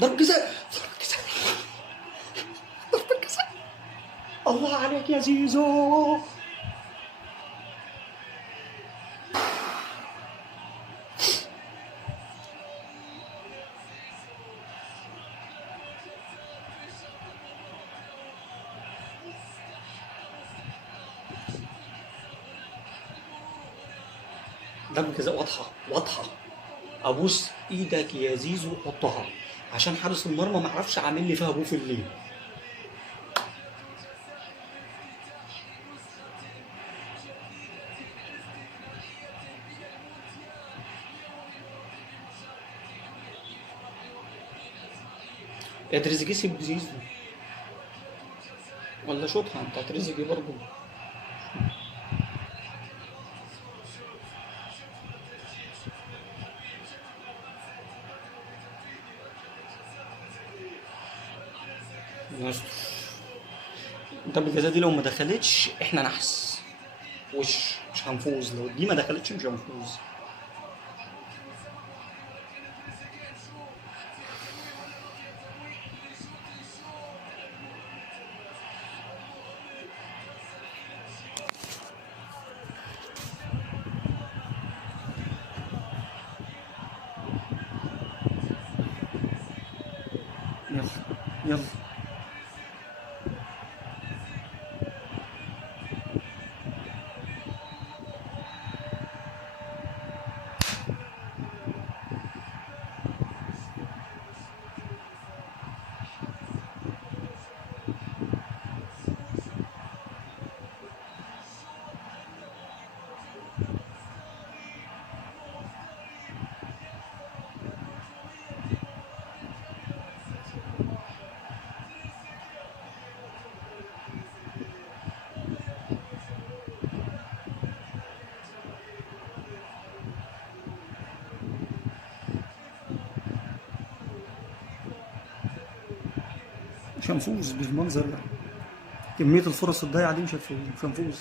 ضرب جزاء، ضرب جزاء، ضرب جزاء. الله عليك يا زيزو. ضرب جزاء واضحة واضحة. ابوس ايدك يا زيزو حطها، عشان حارس المرمى ما عرفش عامل لي فيها بوف الليل. يا تريزيجيه سيب زيزو، ولا شوطها انت تريزيجيه برضه. ماشي. ضربة الجزاء دي لو ما دخلتش احنا نحس، مش هنفوز. لو دي ما دخلتش مش هنفوز. يلا يلا. مش هنفوز بالمنظر ده، كمية الفرص الضايعة دي مش هنفوز.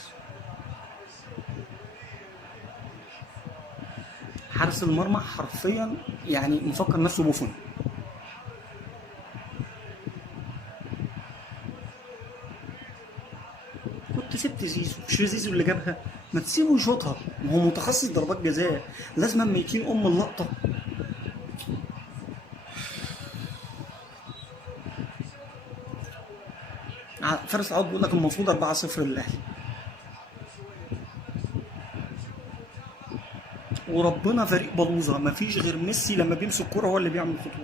حارس المرمى حرفيا يعني مفكر نفسه بوفون. كنت سبت زيزو، مش زيزو اللي جابها، ما تسيبه يشوطها، ما هو متخصص ضربات جزاء، لازم ميتين اللقطة. فارس العوض بيقول لك المفروض 4-0 للاهلي، وربنا فريق بلوزه، مفيش غير ميسي لما بيمسك كوره هو اللي بيعمل خطوره.